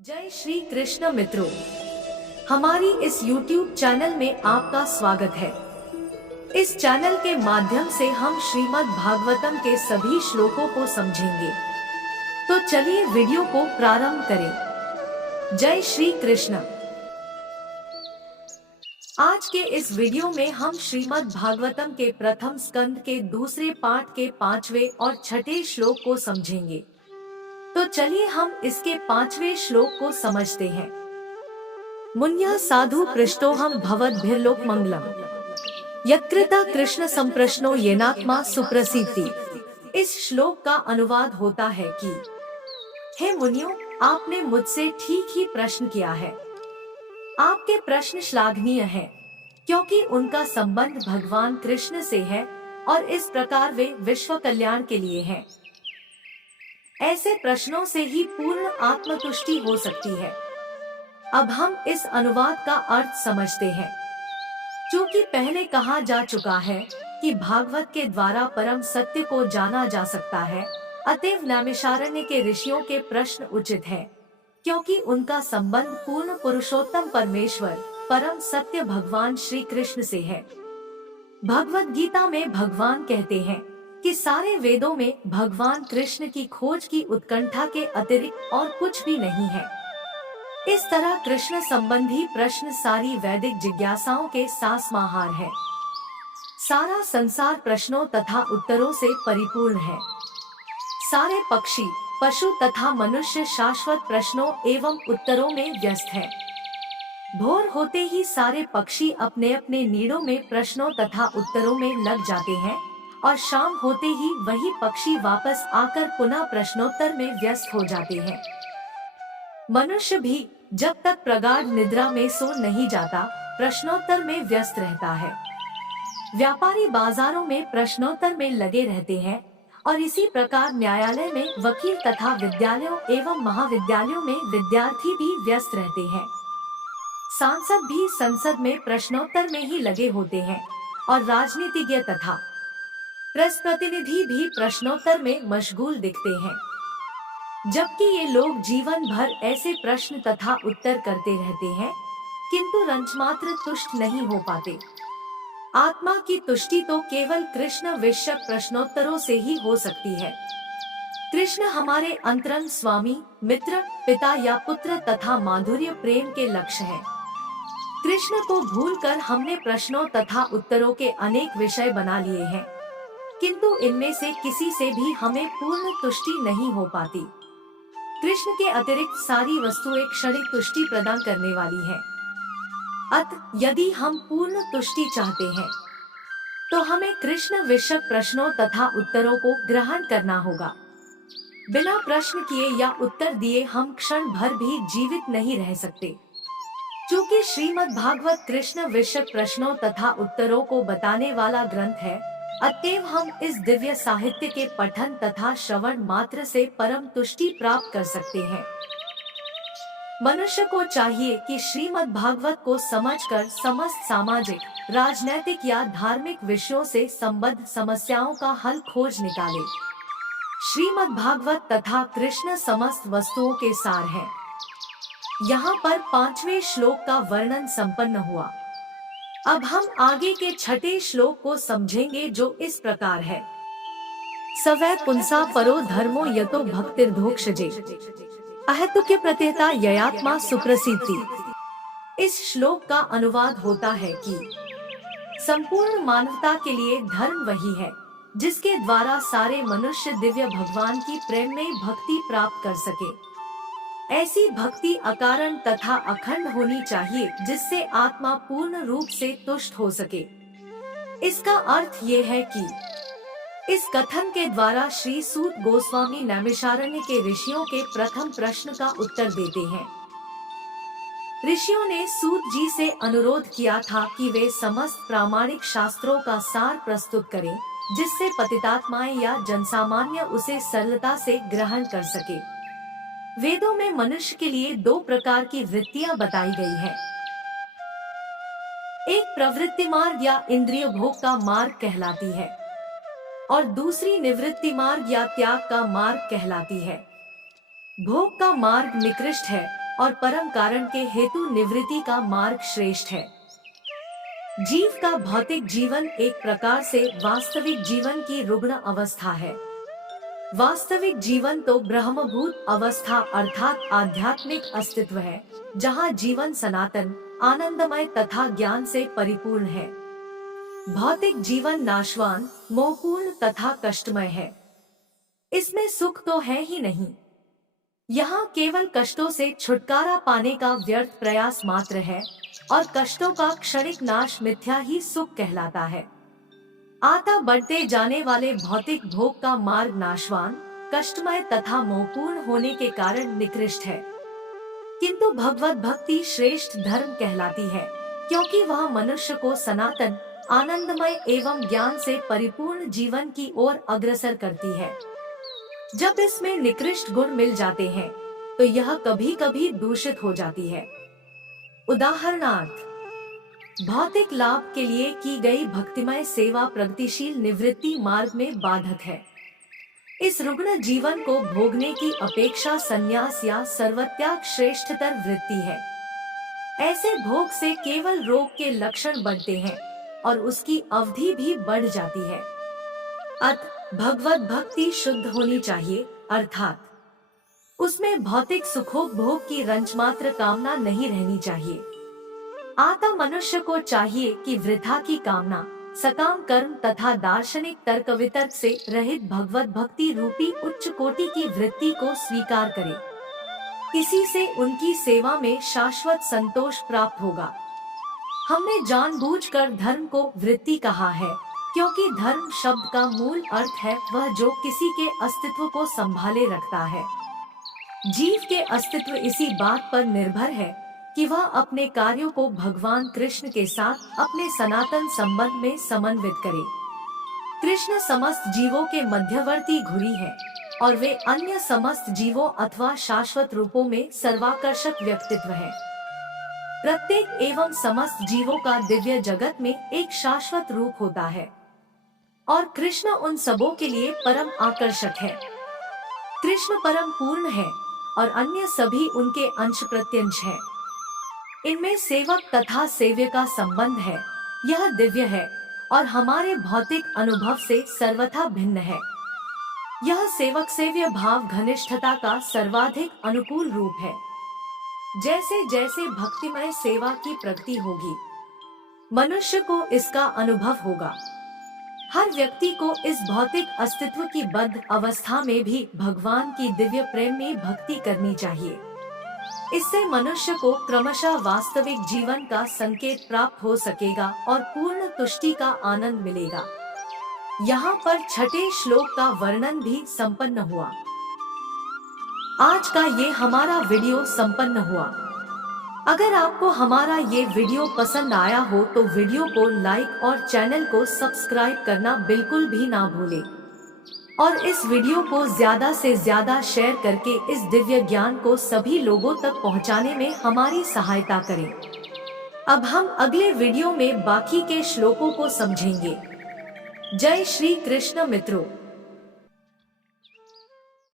जय श्री कृष्ण मित्रों, हमारी इस YouTube चैनल में आपका स्वागत है। इस चैनल के माध्यम से हम श्रीमद् भागवतम के सभी श्लोकों को समझेंगे। तो चलिए वीडियो को प्रारंभ करें। जय श्री कृष्ण। आज के इस वीडियो में हम श्रीमद् भागवतम के प्रथम स्कंद के दूसरे पाठ के 5वें और 6ठे श्लोक को समझेंगे। तो चलिए हम इसके 5वें श्लोक को समझते हैं। मुन्या साधु पृष्ठोहम भवद्भिर्लोक मंगलम यत्कृता कृष्ण संप्रश्नो येनात्मा सुप्रसिद्धि। इस श्लोक का अनुवाद होता है कि हे मुनियों, आपने मुझसे ठीक ही प्रश्न किया है। आपके प्रश्न श्लाघनीय है, क्योंकि उनका संबंध भगवान कृष्ण से है और इस प्रकार वे विश्व कल्याण के लिए हैं। ऐसे प्रश्नों से ही पूर्ण आत्मतुष्टि हो सकती है। अब हम इस अनुवाद का अर्थ समझते हैं। चूंकि पहले कहा जा चुका है कि भागवत के द्वारा परम सत्य को जाना जा सकता है, अतएव नैमिषारण्य के ऋषियों के प्रश्न उचित है, क्योंकि उनका संबंध पूर्ण पुरुषोत्तम परमेश्वर परम सत्य भगवान श्री कृष्ण से है। भगवद गीता में भगवान कहते हैं कि सारे वेदों में भगवान कृष्ण की खोज की उत्कंठा के अतिरिक्त और कुछ भी नहीं है। इस तरह कृष्ण संबंधी प्रश्न सारी वैदिक जिज्ञासाओं के सासमाहार है। सारा संसार प्रश्नों तथा उत्तरों से परिपूर्ण है। सारे पक्षी, पशु तथा मनुष्य शाश्वत प्रश्नों एवं उत्तरों में व्यस्त है। भोर होते ही सारे पक्षी अपने अपने नीड़ों में प्रश्नों तथा उत्तरों में लग जाते हैं और शाम होते ही वही पक्षी वापस आकर पुनः प्रश्नोत्तर में व्यस्त हो जाते हैं। मनुष्य भी जब तक प्रगाढ़ निद्रा में सो नहीं जाता, प्रश्नोत्तर में व्यस्त रहता है। व्यापारी बाजारों में प्रश्नोत्तर में लगे रहते हैं और इसी प्रकार न्यायालय में वकील तथा विद्यालयों एवं महाविद्यालयों में विद्यार्थी भी व्यस्त रहते हैं। सांसद भी संसद में प्रश्नोत्तर में ही लगे होते हैं और राजनीतिज्ञ तथा प्रेस प्रतिनिधि भी प्रश्नोत्तर में मशगूल दिखते हैं। जबकि ये लोग जीवन भर ऐसे प्रश्न तथा उत्तर करते रहते हैं, किंतु रंचमात्र तुष्ट नहीं हो पाते। आत्मा की तुष्टि तो केवल कृष्ण विषयक प्रश्नोत्तरों से ही हो सकती है। कृष्ण हमारे अंतरंग स्वामी, मित्र, पिता या पुत्र तथा माधुर्य प्रेम के लक्ष्य हैं। कृष्ण को भूलकर हमने प्रश्नों तथा उत्तरों के अनेक विषय बना लिए हैं, किंतु इनमें से किसी से भी हमें पूर्ण तुष्टि नहीं हो पाती। कृष्ण के अतिरिक्त सारी वस्तुएं क्षणिक तुष्टि प्रदान करने वाली है। अतः यदि हम पूर्ण तुष्टि चाहते हैं, तो हमें कृष्ण विषयक प्रश्नों तथा उत्तरों को ग्रहण करना होगा। बिना प्रश्न किए या उत्तर दिए हम क्षण भर भी जीवित नहीं रह सकते। चूँकि श्रीमद् भागवत कृष्ण विषयक प्रश्नों तथा उत्तरों को बताने वाला ग्रंथ है, अतएव हम इस दिव्य साहित्य के पठन तथा श्रवण मात्र से परम तुष्टि प्राप्त कर सकते हैं। मनुष्य को चाहिए कि श्रीमद् भागवत को समझकर समस्त सामाजिक, राजनैतिक या धार्मिक विषयों से संबद्ध समस्याओं का हल खोज निकाले। श्रीमद् भागवत तथा कृष्ण समस्त वस्तुओं के सार है। यहाँ पर 5वें श्लोक का वर्णन संपन्न हुआ। अब हम आगे के 6ठे श्लोक को समझेंगे, जो इस प्रकार है। सवै पुंसा परो धर्मो यतो भक्तिर्धोक्षजे अहेतुके प्रत्येता ययात्मा सुप्रसिद्धि। इस श्लोक का अनुवाद होता है कि संपूर्ण मानवता के लिए धर्म वही है जिसके द्वारा सारे मनुष्य दिव्य भगवान की प्रेममयी भक्ति प्राप्त कर सके। ऐसी भक्ति अकारण तथा अखंड होनी चाहिए जिससे आत्मा पूर्ण रूप से तुष्ट हो सके। इसका अर्थ ये है कि इस कथन के द्वारा श्री सूत गोस्वामी नैमिषारण्य के ऋषियों के प्रथम प्रश्न का उत्तर देते हैं। ऋषियों ने सूत जी से अनुरोध किया था कि वे समस्त प्रामाणिक शास्त्रों का सार प्रस्तुत करें, जिससे पतितात्माएं या जनसामान्य उसे सरलता से ग्रहण कर सके। वेदों में मनुष्य के लिए 2 प्रकार की वृत्तियां बताई गई है। एक प्रवृत्ति मार्ग या इंद्रिय भोग का मार्ग कहलाती है और दूसरी निवृत्ति मार्ग या त्याग का मार्ग कहलाती है। भोग का मार्ग निकृष्ट है और परम कारण के हेतु निवृत्ति का मार्ग श्रेष्ठ है। जीव का भौतिक जीवन एक प्रकार से वास्तविक जीवन की रुग्ण अवस्था है। वास्तविक जीवन तो ब्रह्मभूत अवस्था अर्थात आध्यात्मिक अस्तित्व है, जहाँ जीवन सनातन, आनंदमय तथा ज्ञान से परिपूर्ण है। भौतिक जीवन नाशवान, मोहपूर्ण तथा कष्टमय है। इसमें सुख तो है ही नहीं। यहाँ केवल कष्टों से छुटकारा पाने का व्यर्थ प्रयास मात्र है और कष्टों का क्षणिक नाश मिथ्या ही सुख कहलाता है। आता बढ़ते जाने वाले भौतिक भोग का मार्ग नाशवान, कष्टमय तथा मोहपूर्ण होने के कारण निकृष्ट है, किंतु भगवत भक्ति श्रेष्ठ धर्म कहलाती है, क्योंकि वह मनुष्य को सनातन, आनंदमय एवं ज्ञान से परिपूर्ण जीवन की ओर अग्रसर करती है। जब इसमें निकृष्ट गुण मिल जाते हैं तो यह कभी कभी दूषित हो जाती है। उदाहरणार्थ, भौतिक लाभ के लिए की गई भक्तिमय सेवा प्रगतिशील निवृत्ति मार्ग में बाधक है। इस रुग्ण जीवन को भोगने की अपेक्षा संन्यास या सर्वत्याग श्रेष्ठतर वृत्ति है। ऐसे भोग से केवल रोग के लक्षण बढ़ते हैं और उसकी अवधि भी बढ़ जाती है। अतः भगवत भक्ति शुद्ध होनी चाहिए, अर्थात उसमें भौतिक सुखोपभोग की रंचमात्र कामना नहीं रहनी चाहिए। आता मनुष्य को चाहिए कि वृथा की कामना, सकाम कर्म तथा दार्शनिक तर्क वितर्क से रहित भगवत भक्ति रूपी उच्च कोटि की वृत्ति को स्वीकार करे। इसी से उनकी सेवा में शाश्वत संतोष प्राप्त होगा। हमने जानबूझकर धर्म को वृत्ति कहा है, क्योंकि धर्म शब्द का मूल अर्थ है वह जो किसी के अस्तित्व को संभाले रखता है। जीव के अस्तित्व इसी बात पर निर्भर है कि वह अपने कार्यों को भगवान कृष्ण के साथ अपने सनातन संबंध में समन्वित करे। कृष्ण समस्त जीवों के मध्यवर्ती घुरी है और वे अन्य समस्त जीवों अथवा शाश्वत रूपों में सर्वाकर्षक व्यक्तित्व है। प्रत्येक एवं समस्त जीवों का दिव्य जगत में एक शाश्वत रूप होता है और कृष्ण उन सबों के लिए परम आकर्षक है। कृष्ण परम पूर्ण है और अन्य सभी उनके अंश प्रत्यंश है। इनमें सेवक तथा सेव्य का संबंध है। यह दिव्य है और हमारे भौतिक अनुभव से सर्वथा भिन्न है। यह सेवक सेव्य भाव घनिष्ठता का सर्वाधिक अनुकूल रूप है। जैसे जैसे भक्तिमय सेवा की प्रगति होगी, मनुष्य को इसका अनुभव होगा। हर व्यक्ति को इस भौतिक अस्तित्व की बद्ध अवस्था में भी भगवान की दिव्य प्रेम में भक्ति करनी चाहिए। इससे मनुष्य को क्रमशः वास्तविक जीवन का संकेत प्राप्त हो सकेगा और पूर्ण तुष्टि का आनंद मिलेगा। यहाँ पर छठे श्लोक का वर्णन भी संपन्न हुआ। आज का ये हमारा वीडियो संपन्न हुआ। अगर आपको हमारा ये वीडियो पसंद आया हो तो वीडियो को लाइक और चैनल को सब्सक्राइब करना बिल्कुल भी ना भूलें और इस वीडियो को ज्यादा से ज्यादा शेयर करके इस दिव्य ज्ञान को सभी लोगों तक पहुंचाने में हमारी सहायता करें। अब हम अगले वीडियो में बाकी के श्लोकों को समझेंगे। जय श्री कृष्ण मित्रों।